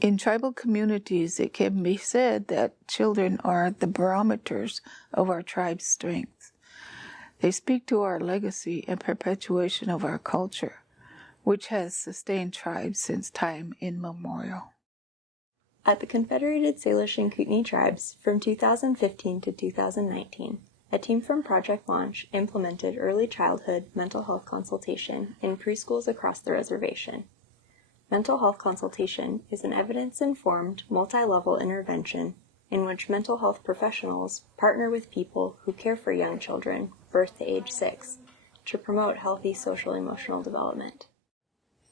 In tribal communities, it can be said that children are the barometers of our tribe's strength. They speak to our legacy and perpetuation of our culture, which has sustained tribes since time immemorial. At the Confederated Salish and Kootenai Tribes, from 2015 to 2019, a team from Project Launch implemented early childhood mental health consultation in preschools across the reservation. Mental health consultation is an evidence-informed, multi-level intervention in which mental health professionals partner with people who care for young children, birth to age 6, to promote healthy social-emotional development.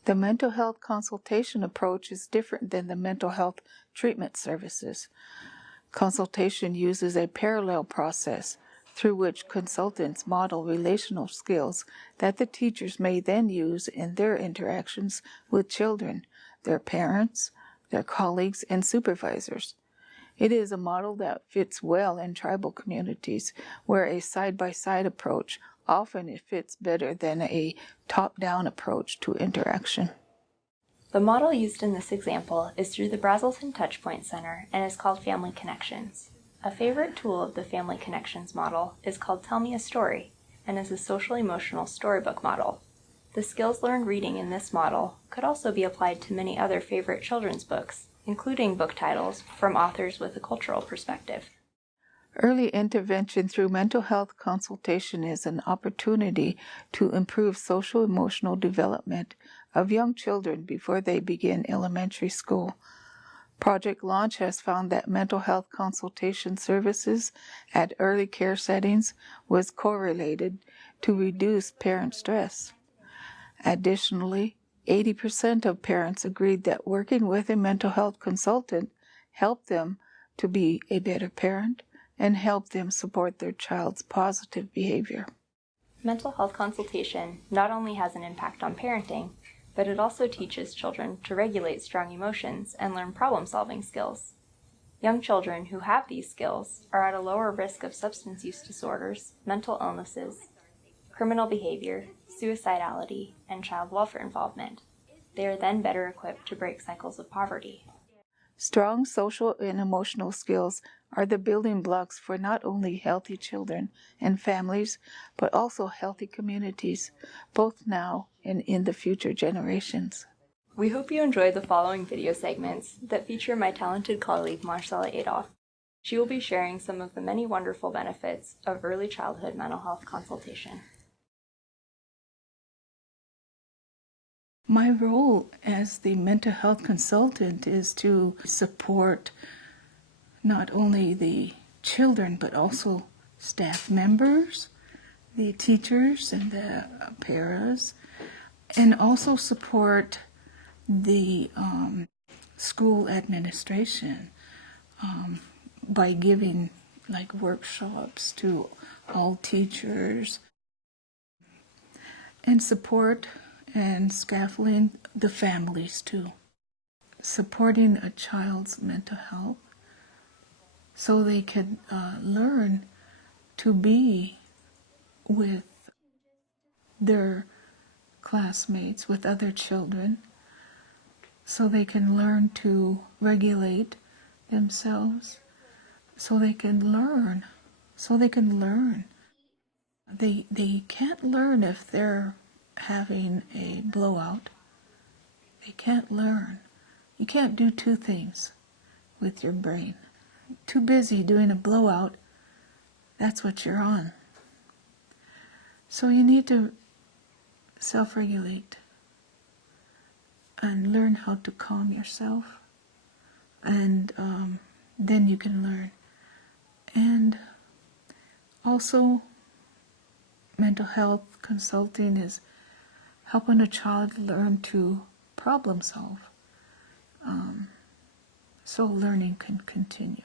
The mental health consultation approach is different than the mental health treatment services. Consultation uses a parallel process through which consultants model relational skills that the teachers may then use in their interactions with children, their parents, their colleagues, and supervisors. It is a model that fits well in tribal communities where a side-by-side approach often it fits better than a top-down approach to interaction. The model used in this example is through the Brazelton Touchpoint Center and is called Family Connections. A favorite tool of the Family Connections model is called Tell Me a Story and is a social-emotional storybook model. The skills learned reading in this model could also be applied to many other favorite children's books, including book titles from authors with a cultural perspective. Early intervention through mental health consultation is an opportunity to improve social-emotional development of young children before they begin elementary school. Project Launch has found that mental health consultation services at early care settings was correlated to reduced parent stress. Additionally, 80% of parents agreed that working with a mental health consultant helped them to be a better parent and helped them support their child's positive behavior. Mental health consultation not only has an impact on parenting, but it also teaches children to regulate strong emotions and learn problem-solving skills. Young children who have these skills are at a lower risk of substance use disorders, mental illnesses, criminal behavior, suicidality, and child welfare involvement. They are then better equipped to break cycles of poverty. Strong social and emotional skills are the building blocks for not only healthy children and families, but also healthy communities, both now and in the future generations. We hope you enjoy the following video segments that feature my talented colleague Marcella Adolph. She will be sharing some of the many wonderful benefits of early childhood mental health consultation. My role as the mental health consultant is to support not only the children, but also staff members, the teachers and the paras, and also support the school administration by giving like workshops to all teachers and support and scaffolding the families too. Supporting a child's mental health so they can learn to be with their classmates, with other children, so they can learn to regulate themselves, so they can learn. They can't learn if they're having a blowout. They can't learn. You can't do two things with your brain. Too busy doing a blowout, that's what you're on. So you need to self-regulate and learn how to calm yourself, and then you can learn. And also, mental health consulting is helping a child learn to problem solve, so learning can continue.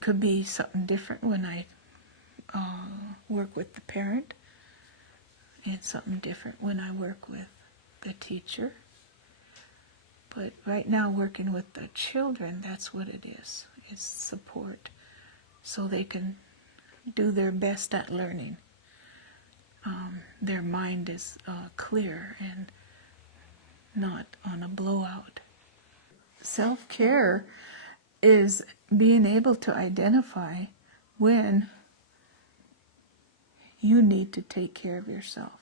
Could be something different when I work with the parent, and something different when I work with the teacher. But right now, working with the children, that's what it is. It's support, so they can do their best at learning. Their mind is clear and not on a blowout. self-care is being able to identify when you need to take care of yourself.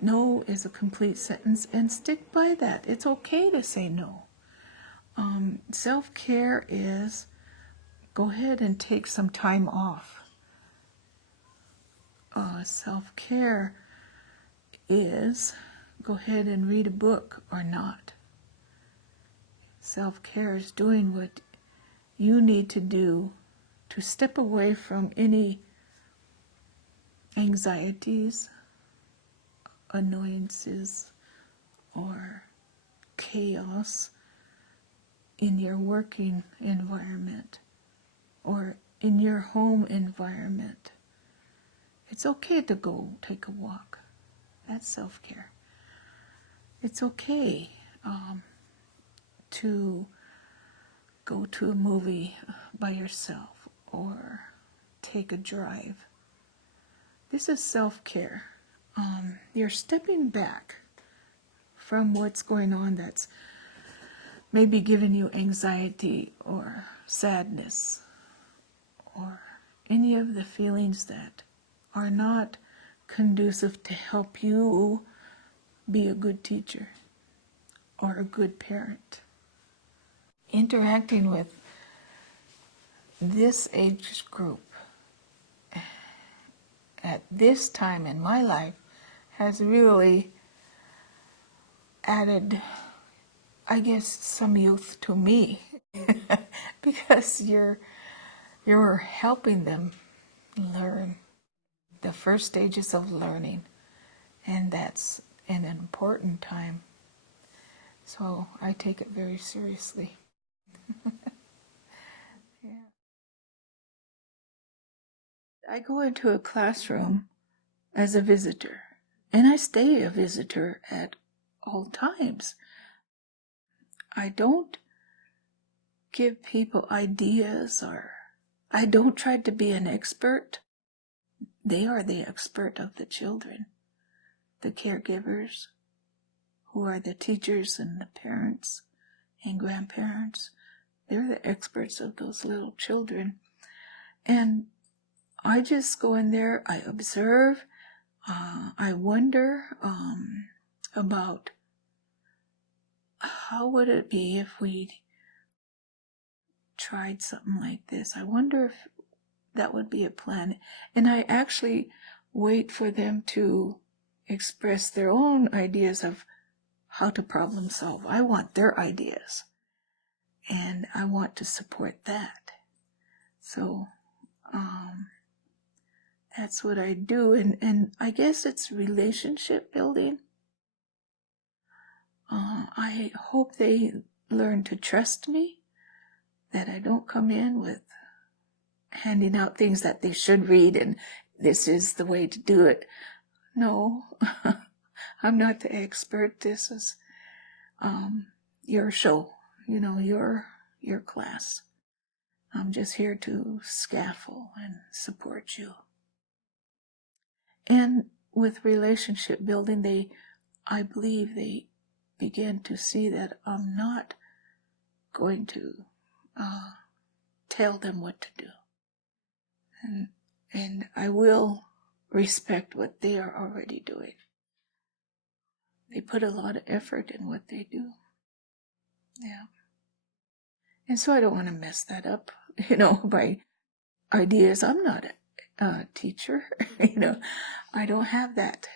No is a complete sentence, and stick by that. It's okay to say no. Self-care is go ahead and take some time off. Self-care is go ahead and read a book or not. Self-care is doing what you need to do to step away from any anxieties, annoyances, or chaos in your working environment or in your home environment. It's okay to go take a walk. That's self-care. It's okay to go to a movie by yourself or take a drive. This is self-care. You're stepping back from what's going on that's maybe giving you anxiety or sadness or any of the feelings that are not conducive to help you be a good teacher or a good parent. Interacting with this age group at this time in my life has really added, I guess, some youth to me because you're helping them learn the first stages of learning, and that's an important time. So I take it very seriously. Yeah. I go into a classroom as a visitor, and I stay a visitor at all times. I don't give people ideas, or I don't try to be an expert. They are the expert of the children, the caregivers, who are the teachers and the parents and grandparents. They're the experts of those little children. And I just go in there, I observe, I wonder about how would it be if we tried something like this. I wonder if that would be a plan. And I actually wait for them to express their own ideas of how to problem solve. I want their ideas, and I want to support that. So that's what I do, and I guess it's relationship building. I hope they learn to trust me, that I don't come in with handing out things that they should read and this is the way to do it. No, I'm not the expert. This is your show, your class. I'm just here to scaffold and support you. And with relationship building, I believe they begin to see that I'm not going to tell them what to do. And I will respect what they are already doing. They put a lot of effort in what they do. Yeah. And so I don't want to mess that up, by ideas. I'm not a teacher, I don't have that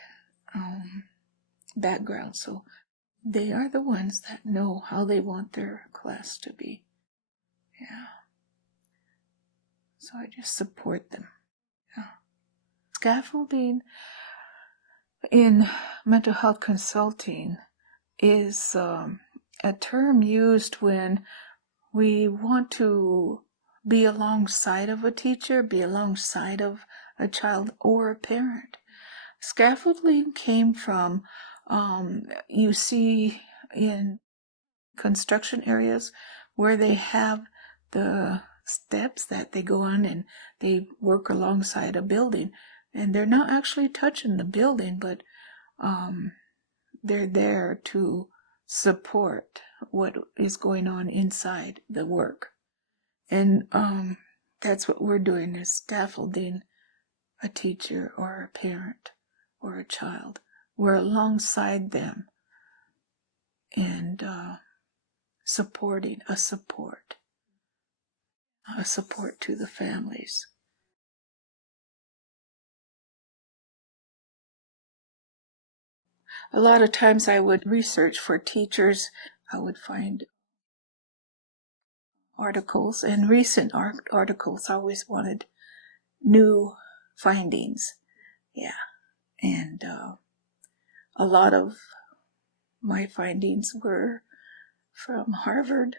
background. So they are the ones that know how they want their class to be. Yeah. So I just support them. Yeah. Scaffolding in mental health consulting is a term used when we want to be alongside of a teacher, be alongside of a child or a parent. Scaffolding came from, you see in construction areas where they have the steps that they go on and they work alongside a building, and they're not actually touching the building, but they're there to support what is going on inside the work. And that's what we're doing, is scaffolding a teacher or a parent or a child. We're alongside them and supporting a support to the families. A lot of times I would research for teachers. I would find articles, and recent articles. I always wanted new findings. Yeah. And a lot of my findings were from Harvard,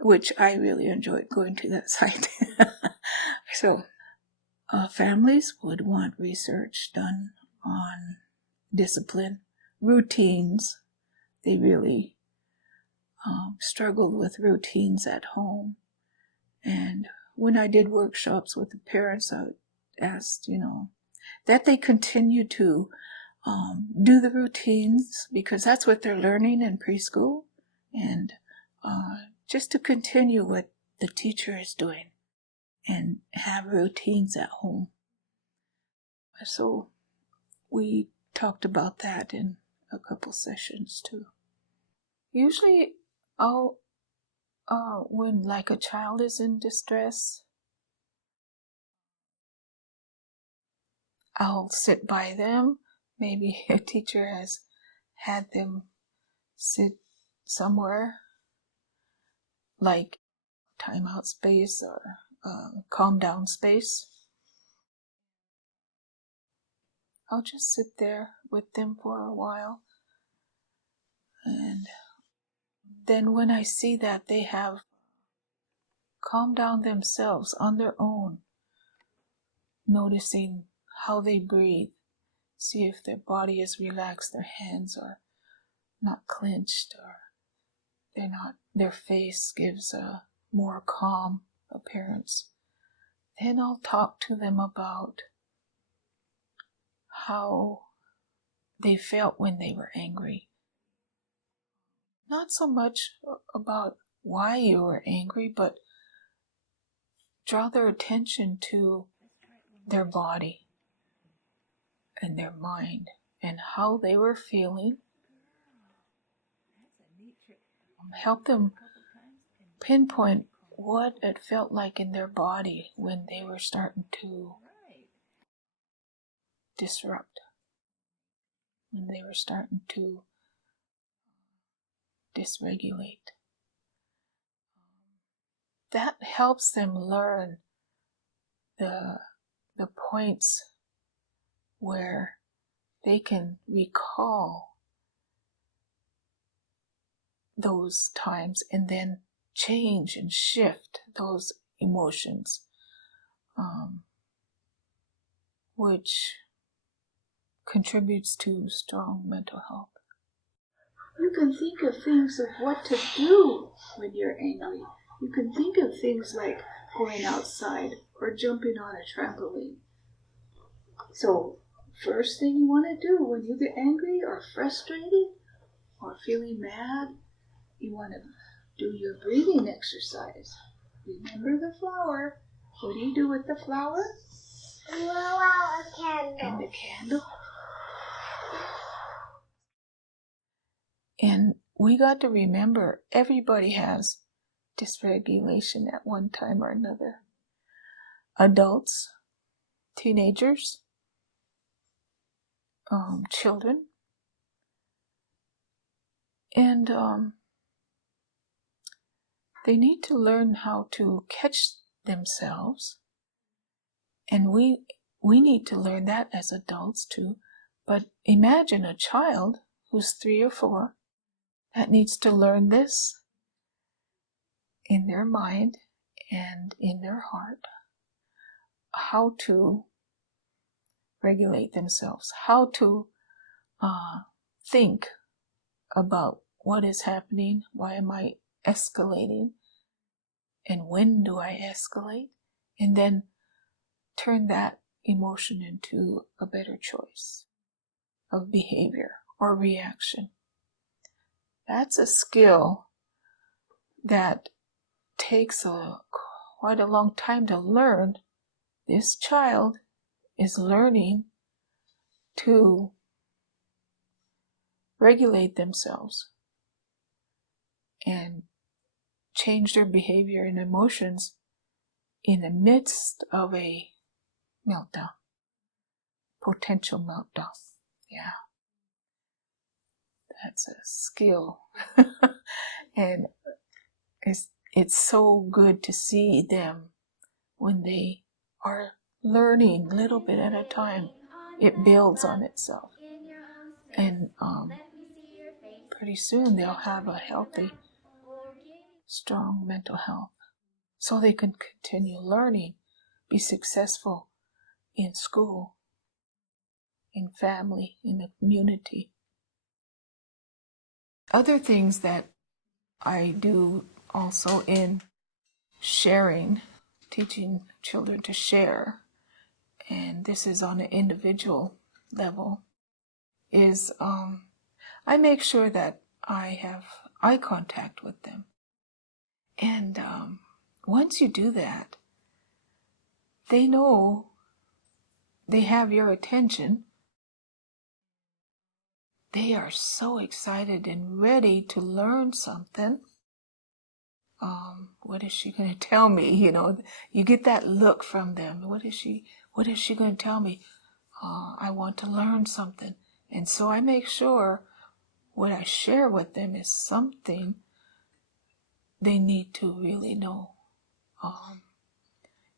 which I really enjoyed going to that site. So families would want research done on discipline, routines. They really struggled with routines at home. And when I did workshops with the parents, I asked, that they continue to do the routines, because that's what they're learning in preschool, and just to continue what the teacher is doing and have routines at home. So we talked about that in a couple sessions too. Usually when like a child is in distress, I'll sit by them. Maybe a teacher has had them sit somewhere like timeout space or calm down space. I'll just sit there with them for a while. And then when I see that they have calmed down themselves on their own, noticing how they breathe, see if their body is relaxed, their hands are not clenched, or their face gives a more calm appearance. Then I'll talk to them about how they felt when they were angry. Not so much about why you were angry, but draw their attention to their body and their mind and how they were feeling. Help them pinpoint what it felt like in their body when they were starting to disrupt, when they were starting to dysregulate. That helps them learn the points where they can recall those times and then change and shift those emotions, which contributes to strong mental health. You can think of things of what to do when you're angry. You can think of things like going outside or jumping on a trampoline. So, first thing you want to do when you get angry or frustrated or feeling mad, you want to do your breathing exercise. Remember the flower. What do you do with the flower? Blow out a candle. And the candle. And we got to remember, everybody has dysregulation at one time or another. Adults, teenagers, children, and they need to learn how to catch themselves. And we need to learn that as adults too. But imagine a child who's 3 or 4 that needs to learn this in their mind and in their heart, how to regulate themselves, how to think about what is happening, why am I escalating, and when do I escalate, and then turn that emotion into a better choice of behavior or reaction. That's a skill that takes quite a long time to learn. This child is learning to regulate themselves and change their behavior and emotions in the midst of a meltdown, potential meltdown. Yeah, that's a skill. And it's so good to see them when they are learning little bit at a time. It builds on itself. And pretty soon they'll have a healthy, strong mental health. So they can continue learning, be successful in school, in family, in the community. Other things that I do also in sharing, teaching children to share, and this is on an individual level, is I make sure that I have eye contact with them. And once you do that, they know they have your attention. They are so excited and ready to learn something. What is she going to tell me? You know, you get that look from them. What is she going to tell me? I want to learn something. And so I make sure what I share with them is something they need to really know.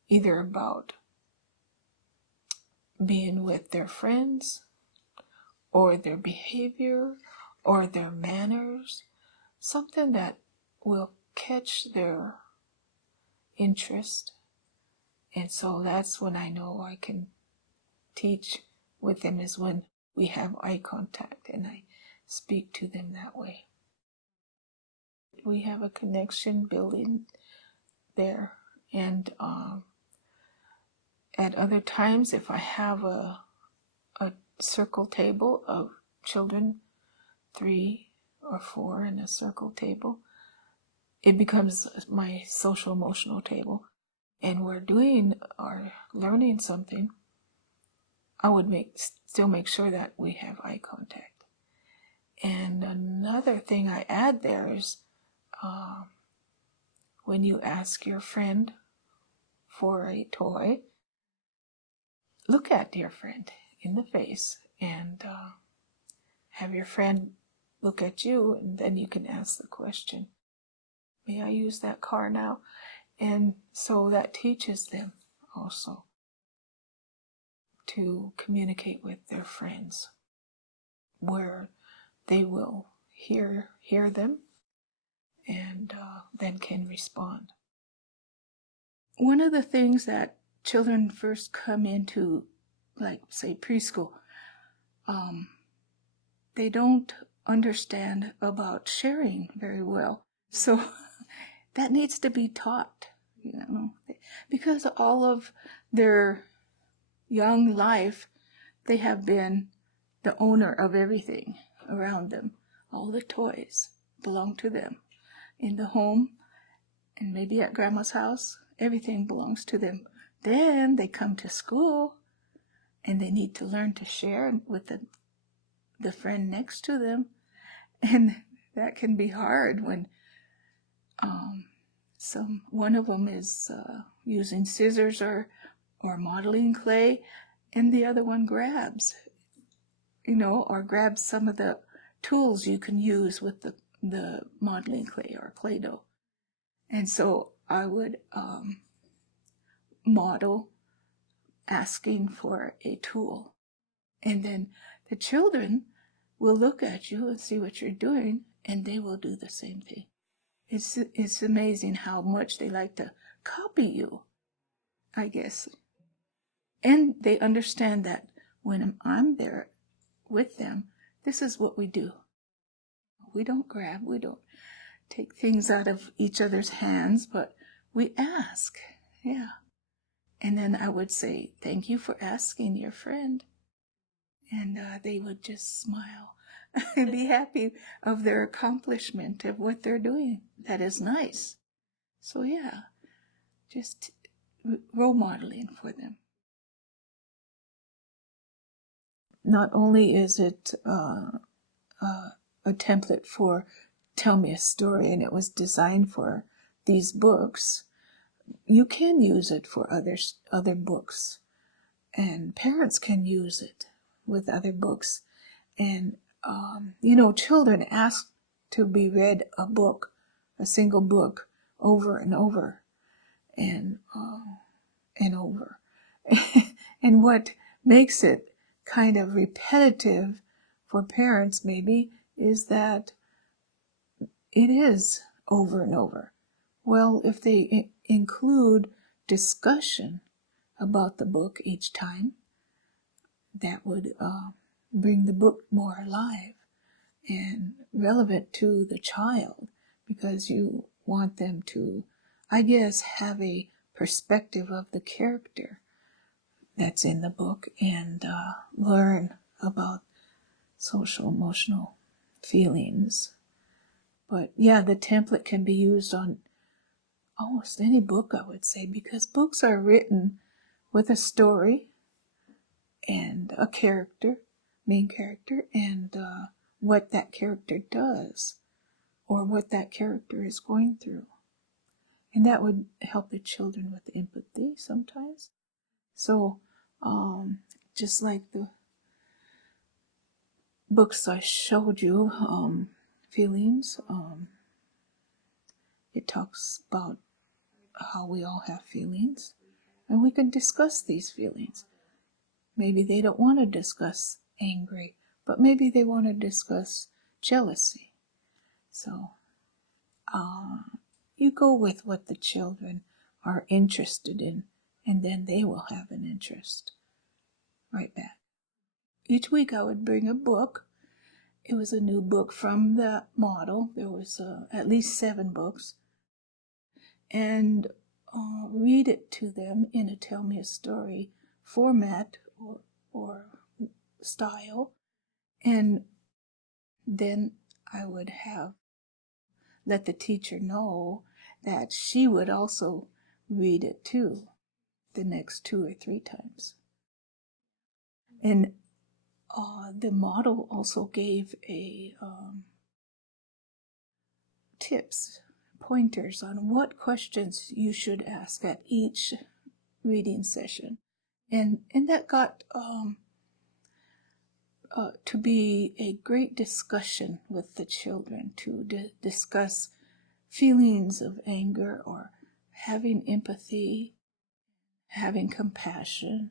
Either about being with their friends, or their behavior, or their manners, something that will catch their interest. And so that's when I know I can teach with them, is when we have eye contact and I speak to them that way. We have a connection building there. And at other times, if I have a circle table of children, 3 or 4 in a circle table, it becomes my social emotional table. And we're doing or learning something, I would still make sure that we have eye contact. And another thing I add there is when you ask your friend for a toy, look at your friend in the face and have your friend look at you, and then you can ask the question, may I use that car now? And so that teaches them also to communicate with their friends, where they will hear them and then can respond. One of the things that children first come into, like say preschool, they don't understand about sharing very well. So that needs to be taught, you know, because all of their young life, they have been the owner of everything around them. All the toys belong to them. In the home, and maybe at grandma's house, everything belongs to them. Then they come to school, and they need to learn to share with the friend next to them. And that can be hard when one of them is using scissors or modeling clay, and the other one grabs, or grabs some of the tools you can use with the modeling clay or Play-Doh. And so I would model asking for a tool. And then the children will look at you and see what you're doing, and they will do the same thing. It's amazing how much they like to copy you, I guess. And they understand that when I'm there with them, this is what we do. We don't grab, we don't take things out of each other's hands, but we ask. Yeah. And then I would say, thank you for asking your friend. And they would just smile. Be happy of their accomplishment of what they're doing. That is nice. So yeah, just role modeling for them. Not only is it a template for tell me a story, and it was designed for these books, you can use it for other books, and parents can use it with other books. And children ask to be read a single book, over and over and over. And what makes it kind of repetitive for parents maybe is that it is over and over. Well, if they include discussion about the book each time, that would bring the book more alive and relevant to the child, because you want them to, I guess, have a perspective of the character that's in the book and learn about social emotional feelings. But yeah, the template can be used on almost any book, I would say, because books are written with a story and a main character, and what that character does or what that character is going through. And that would help the children with empathy sometimes. So just like the books I showed you, feelings, it talks about how we all have feelings, and we can discuss these feelings. Maybe they don't want to discuss angry, but maybe they want to discuss jealousy. So you go with what the children are interested in, and then they will have an interest right back. Each week I would bring a book. It was a new book from the model. There was at least 7 books. And read it to them in a tell me a story format or style. And then I would let the teacher know that she would also read it too the next 2 or 3 times. And the model also gave tips, pointers on what questions you should ask at each reading session. And that got to be a great discussion with the children, to discuss feelings of anger or having empathy, having compassion,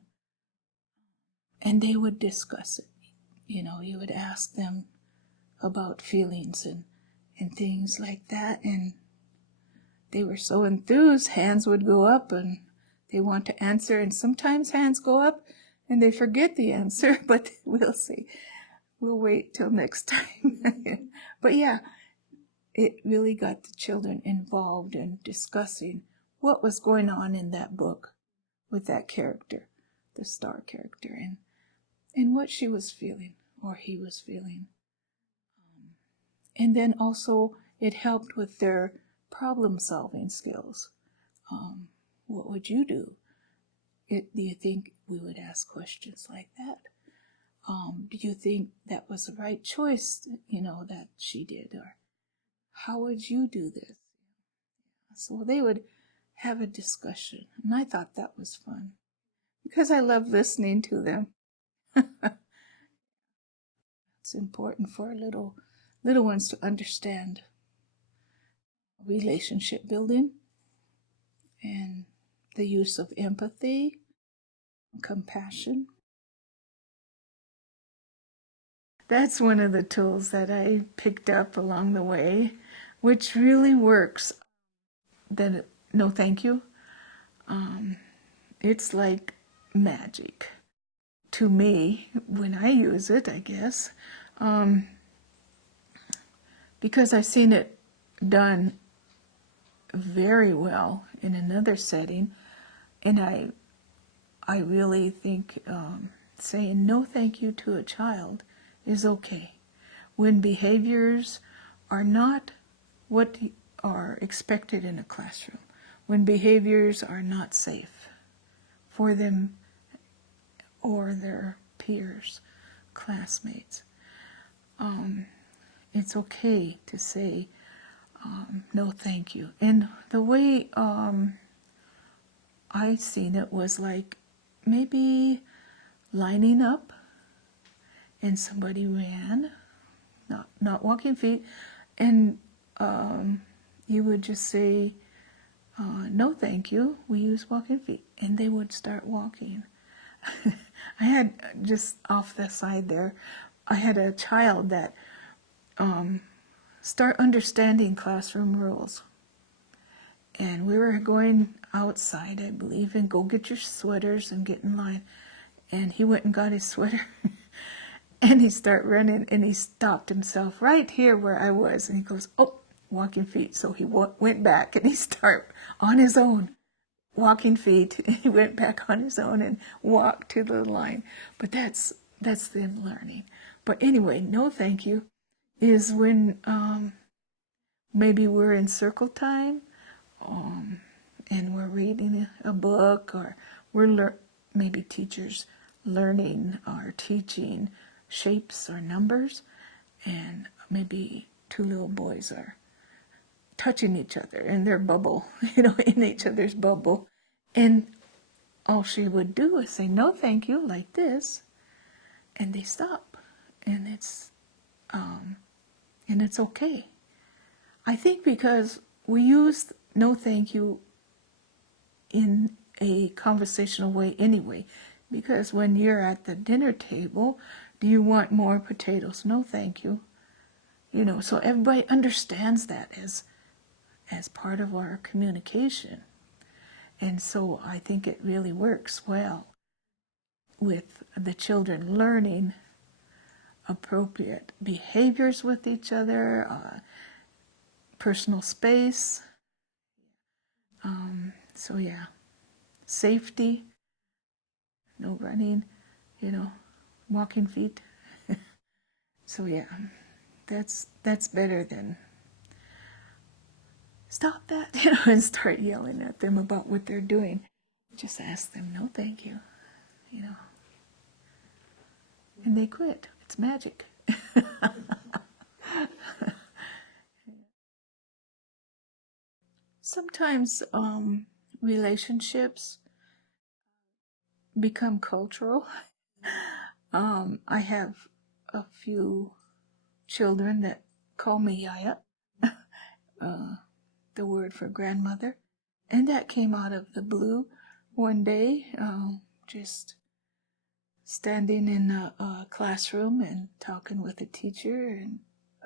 and they would discuss it. You would ask them about feelings and things like that, and they were so enthused, hands would go up and they want to answer, and sometimes hands go up and they forget the answer, but we'll see. We'll wait till next time. But yeah, it really got the children involved in discussing what was going on in that book with that character, the star character, and what she was feeling or he was feeling. And then also it helped with their problem-solving skills. What would you do? Do you think we would ask questions like that? Do you think that was the right choice, that she did? Or how would you do this? So they would have a discussion, and I thought that was fun because I love listening to them. It's important for little ones to understand relationship building and the use of empathy, compassion. That's one of the tools that I picked up along the way, which really works. No thank you. It's like magic to me when I use it, I guess, because I've seen it done very well in another setting, and I really think saying no thank you to a child is okay. when behaviors are not what are expected in a classroom, when behaviors are not safe for them or their peers, classmates. It's okay to say no thank you. And the way I seen it was like maybe lining up and somebody ran, not walking feet, and you would just say, no thank you, we use walking feet, and they would start walking. I had, just off the side there, I had a child that start understanding classroom rules. And we were going outside, I believe, and go get your sweaters and get in line. And he went and got his sweater. And he started running, and he stopped himself right here where I was. And he goes, oh, walking feet. So he went back, and he started on his own, walking feet. He went back on his own and walked to the line. But that's them learning. But anyway, no thank you is when maybe we're in circle time, and we're reading a book, or we're maybe teachers learning or teaching shapes or numbers, and maybe two little boys are touching each other in their bubble, in each other's bubble, and all she would do is say no thank you like this, and they stop, and it's okay. I think because we use no thank you in a conversational way anyway, because when you're at the dinner table, do you want more potatoes? No thank you. So everybody understands that as part of our communication. And so I think it really works well with the children learning appropriate behaviors with each other, personal space. So yeah, safety, no running, walking feet. So yeah, that's better than stop that, and start yelling at them about what they're doing. Just ask them, no thank you, and they quit. It's magic. Sometimes relationships become cultural. I have a few children that call me Yaya, the word for grandmother, and that came out of the blue one day, just standing in a classroom and talking with a teacher, and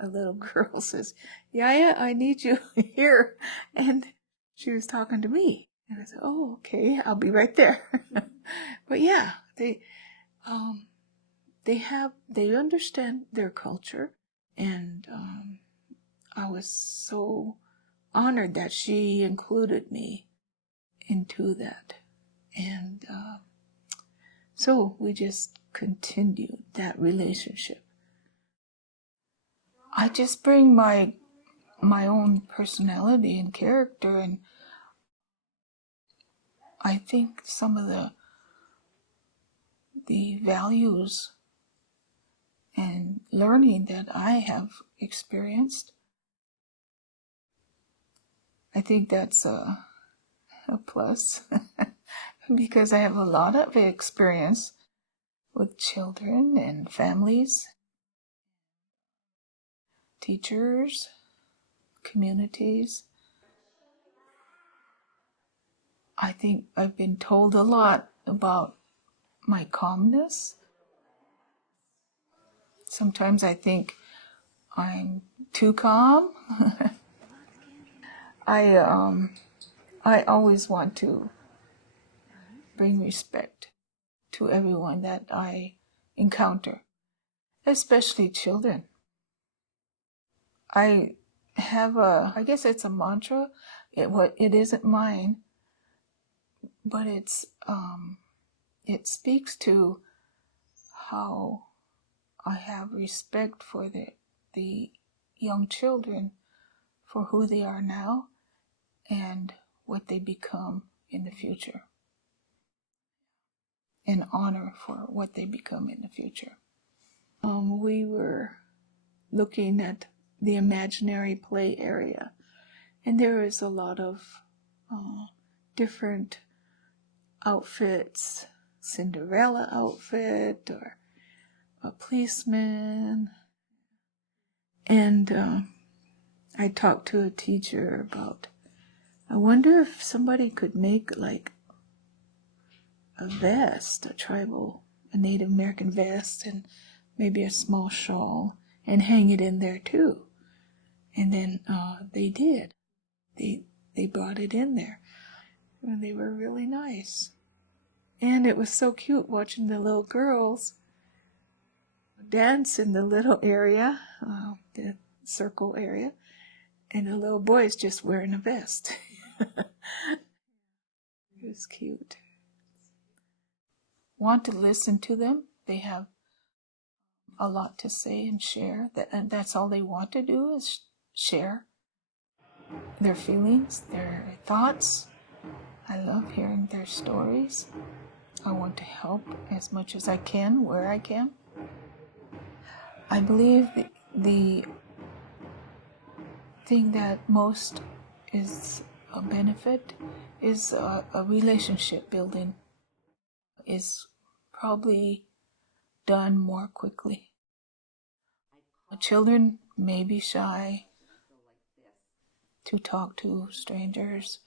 a little girl says, Yaya, I need you here. And she was talking to me. And I said, oh, okay, I'll be right there. But yeah, they understand their culture. And I was so honored that she included me into that. And so we just continued that relationship. I just bring my own personality and character, and I think some of the values and learning that I have experienced, I think that's a plus because I have a lot of experience with children and families, teachers, communities. I think I've been told a lot about my calmness. Sometimes I think I'm too calm. I always want to bring respect to everyone that I encounter, especially children. I have I guess it's a mantra. It isn't mine, but it speaks to how I have respect for the the young children for who they are now and what they become in the future, and honor for what they become in the future. We were looking at the imaginary play area, and there is a lot of different outfits, Cinderella outfit or a policeman. And I talked to a teacher about, I wonder if somebody could make like a vest, a Native American vest, and maybe a small shawl, and hang it in there too. And then they did. They brought it in there, and they were really nice. And it was so cute watching the little girls dance in the little area, the circle area, and the little boys just wearing a vest. It was cute. Want to listen to them. They have a lot to say and share. And that's all they want to do is share their feelings, their thoughts. I love hearing their stories. I want to help as much as I can, where I can. I believe the thing that most is a benefit is a relationship building is probably done more quickly. Children may be shy to talk to strangers.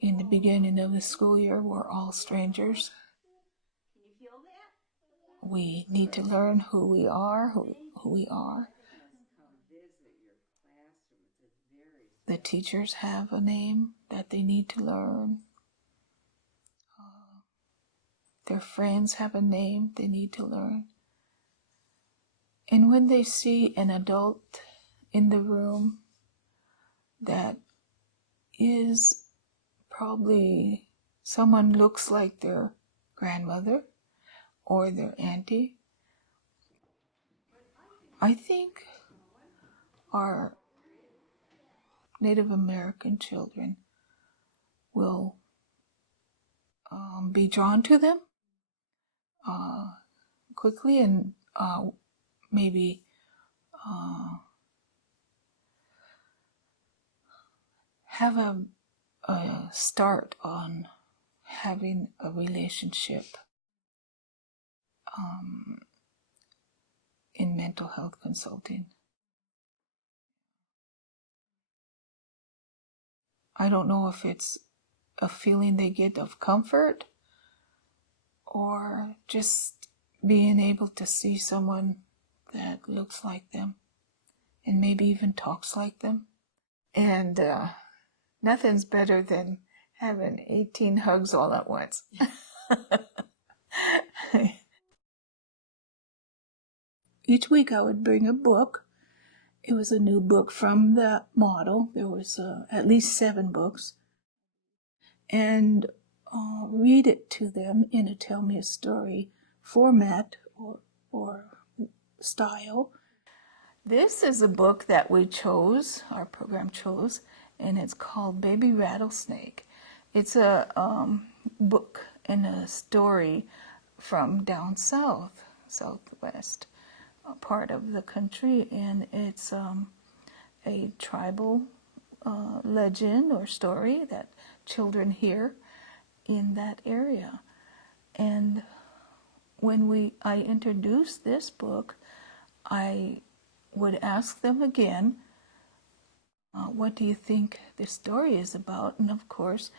In the beginning of the school year, we're all strangers. We need to learn who we are, who we are. The teachers have a name that they need to learn. Their friends have a name they need to learn. And when they see an adult in the room that is probably someone looks like their grandmother or their auntie, I think our Native American children will be drawn to them quickly, and maybe have a start on having a relationship in mental health consulting. I don't know if it's a feeling they get of comfort or just being able to see someone that looks like them and maybe even talks like them. And nothing's better than having 18 hugs all at once. Each week I would bring a book. It was a new book from the model. There was at least 7 books. And read it to them in a Tell Me a Story format or style. This is a book that we chose, our program chose, and it's called Baby Rattlesnake. It's a book and a story from down south, southwest part of the country, and it's a tribal legend or story that children hear in that area. And when I introduced this book, I would ask them again, what do you think this story is about? And of course,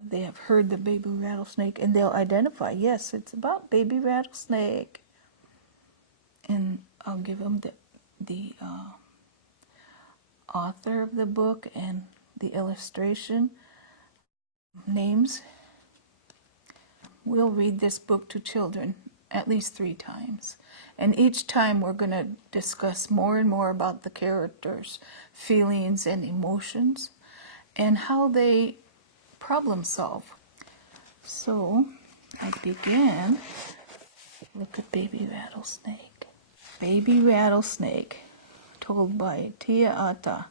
they have heard the baby rattlesnake, and they'll identify, yes, it's about baby rattlesnake. And I'll give them the author of the book and the illustration names. We'll read this book to children at least 3 times. And each time we're going to discuss more and more about the characters' feelings and emotions and how they problem solve. So I began, look at baby rattlesnake. Baby Rattlesnake, told by Tia Ata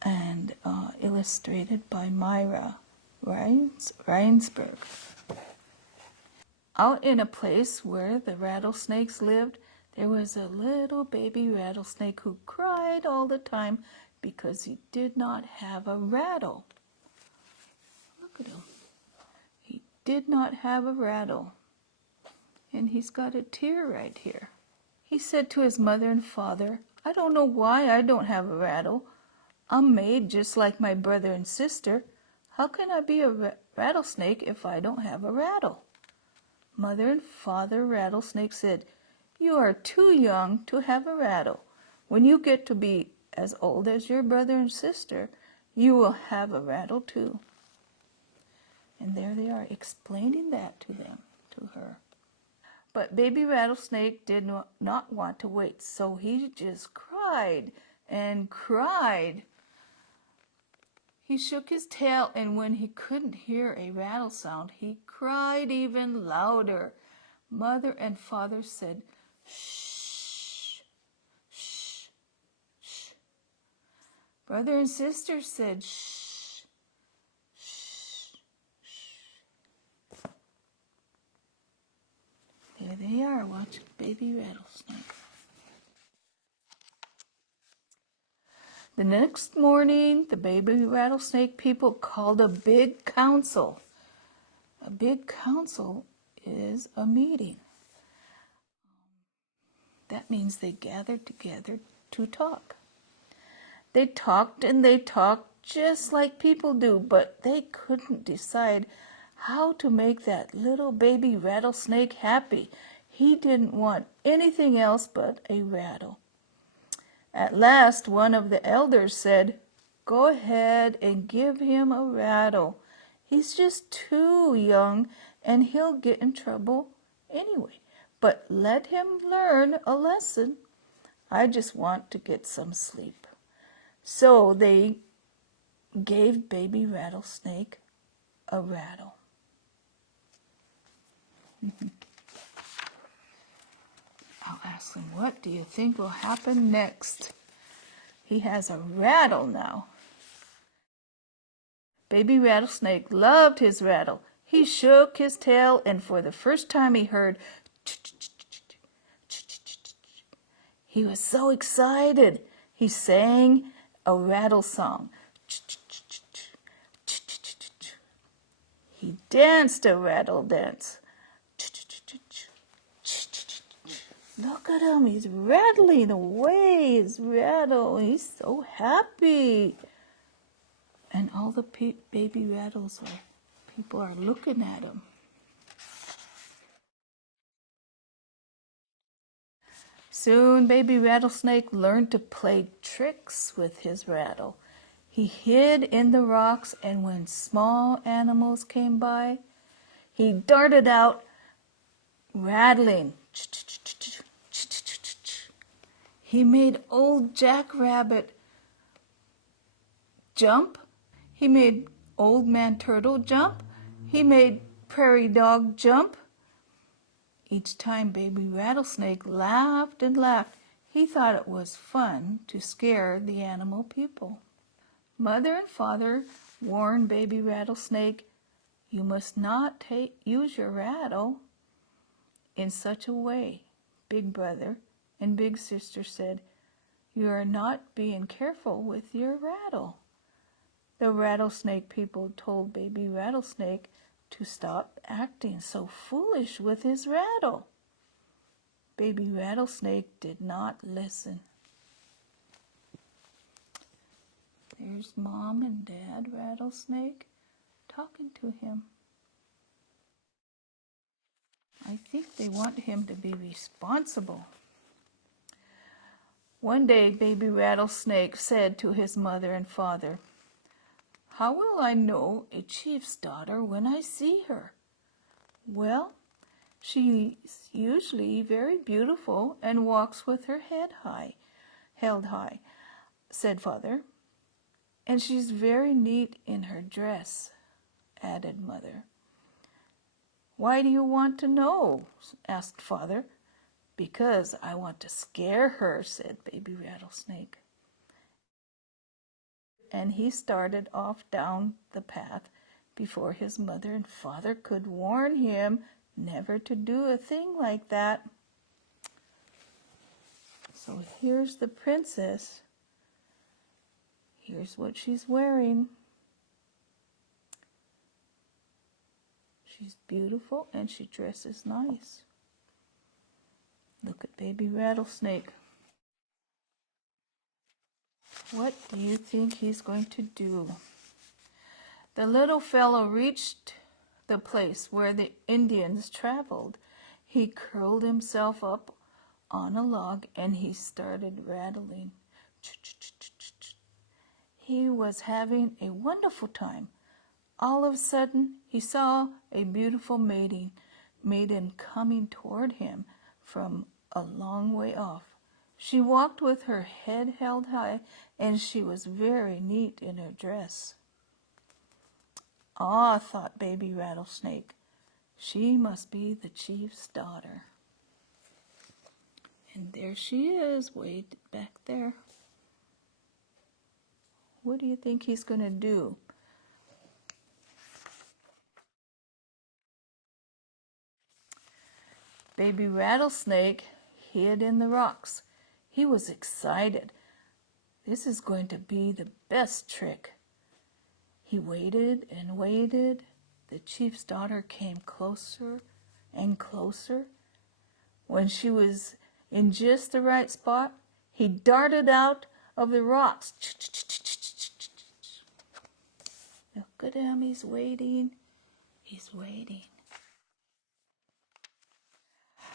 and illustrated by Myra Reinsberg. Out in a place where the rattlesnakes lived, there was a little baby rattlesnake who cried all the time because he did not have a rattle. Look at him. He did not have a rattle. And he's got a tear right here. He said to his mother and father, "I don't know why I don't have a rattle. I'm made just like my brother and sister. How can I be a rattlesnake if I don't have a rattle?" Mother and Father Rattlesnake said, "You are too young to have a rattle. When you get to be as old as your brother and sister, you will have a rattle too." And there they are explaining that to her. But baby Rattlesnake did not want to wait, so he just cried and cried. He shook his tail, and when he couldn't hear a rattle sound, he cried even louder. Mother and Father said, "Shh, shh, shh." Brother and sister said, "Shh, shh, shh." There they are watching baby Rattlesnake. The next morning, the baby Rattlesnake people called a big council. A big council is a meeting. That means they gathered together to talk. They talked and they talked just like people do, but they couldn't decide how to make that little baby rattlesnake happy. He didn't want anything else but a rattle. At last, one of the elders said, "Go ahead and give him a rattle. He's just too young and he'll get in trouble anyway. But let him learn a lesson. I just want to get some sleep." So they gave baby Rattlesnake a rattle. I'll ask him, "What do you think will happen next?" He has a rattle now. Baby Rattlesnake loved his rattle. He shook his tail, and for the first time he heard ch-ch-ch-ch-ch, ch-ch-ch-ch. He was so excited. He sang a rattle song. Ch-ch-ch-ch, ch-ch-ch-ch. He danced a rattle dance. Ch-ch-ch-ch, ch-ch-ch-ch. Look at him. He's rattling away his rattle. He's so happy. And all the baby rattles people are looking at him. Soon baby Rattlesnake learned to play tricks with his rattle. He hid in the rocks, and when small animals came by, he darted out, rattling. He made old Jackrabbit jump. He made Old Man Turtle jump. He made Prairie Dog jump. Each time baby Rattlesnake laughed and laughed. He thought it was fun to scare the animal people. Mother and Father warned baby Rattlesnake, "You must not use your rattle in such a way." Big Brother and Big Sister said, "You are not being careful with your rattle." The Rattlesnake people told baby Rattlesnake to stop acting so foolish with his rattle. Baby Rattlesnake did not listen. There's Mom and Dad Rattlesnake talking to him. I think they want him to be responsible. One day, baby Rattlesnake said to his mother and father, "How will I know a chief's daughter when I see her?" "Well, she's usually very beautiful and walks with her head held high," said Father. "And she's very neat in her dress," added Mother. "Why do you want to know?" asked Father. "Because I want to scare her," said Baby Rattlesnake. And he started off down the path before his mother and father could warn him never to do a thing like that. So here's the princess. Here's what she's wearing. She's beautiful and she dresses nice. Look at Baby Rattlesnake. What do you think he's going to do? The little fellow reached the place where the Indians traveled. He curled himself up on a log and he started rattling. He was having a wonderful time. All of a sudden, he saw a beautiful maiden coming toward him from a long way off. She walked with her head held high, and she was very neat in her dress. "Ah," thought Baby Rattlesnake, "she must be the chief's daughter." And there she is, way back there. What do you think he's going to do? Baby Rattlesnake hid in the rocks. He was excited. This is going to be the best trick. He waited and waited. The chief's daughter came closer and closer. When she was in just the right spot, he darted out of the rocks. Look at him, he's waiting. He's waiting.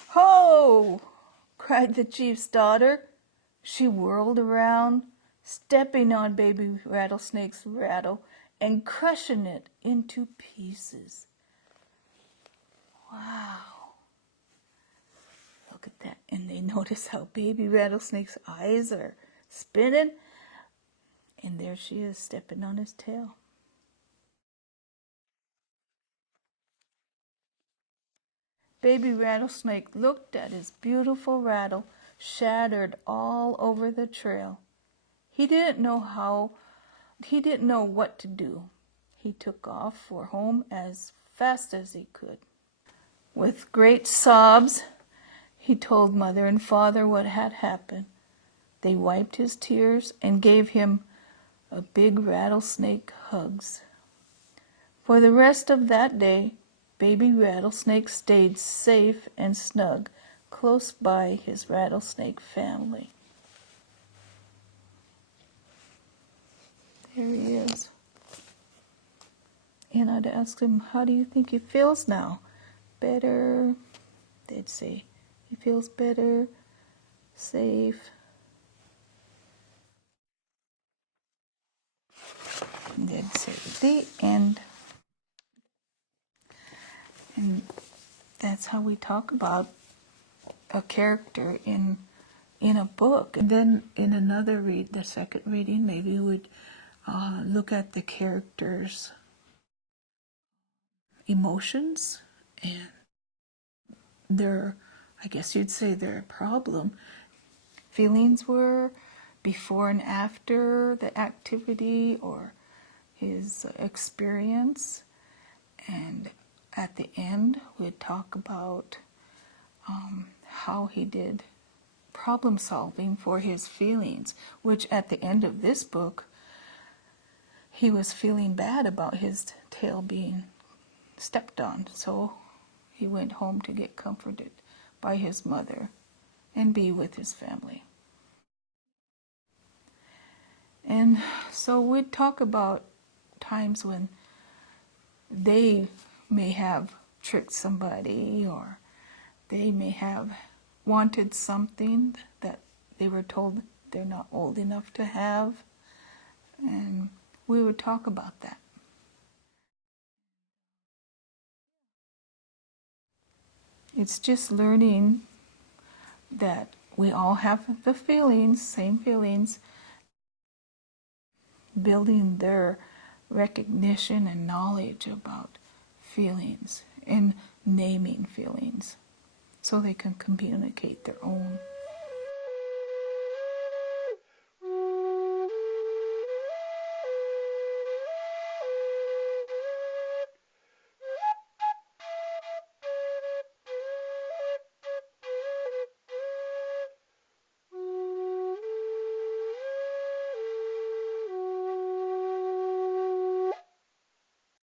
"Ho!" cried the chief's daughter. She whirled around, stepping on Baby Rattlesnake's rattle and crushing it into pieces. Wow. Look at that. And they notice how Baby Rattlesnake's eyes are spinning. And there she is, stepping on his tail. Baby Rattlesnake looked at his beautiful rattle, shattered all over the trail. He didn't know what to do. He took off for home as fast as he could. With great sobs, he told Mother and Father what had happened. They wiped his tears and gave him a big rattlesnake hugs. For the rest of that day, Baby Rattlesnake stayed safe and snug close by his rattlesnake family. There he is. And I'd ask him, "How do you think he feels now?" "Better," they'd say. "He feels better, safe." And they'd say, "The end." And that's how we talk about a character in a book. And then in another the second reading, maybe we'd look at the characters' emotions and their, I guess you'd say, their problem. Feelings were before and after the activity or his experience. And at the end, we'd talk about how he did problem solving for his feelings, which at the end of this book, he was feeling bad about his tail being stepped on. So he went home to get comforted by his mother and be with his family. And so we'd talk about times when they may have tricked somebody, or they may have wanted something that they were told they're not old enough to have. And we would talk about that. It's just learning that we all have the feelings, same feelings, building their recognition and knowledge about feelings and naming feelings. so they can communicate their own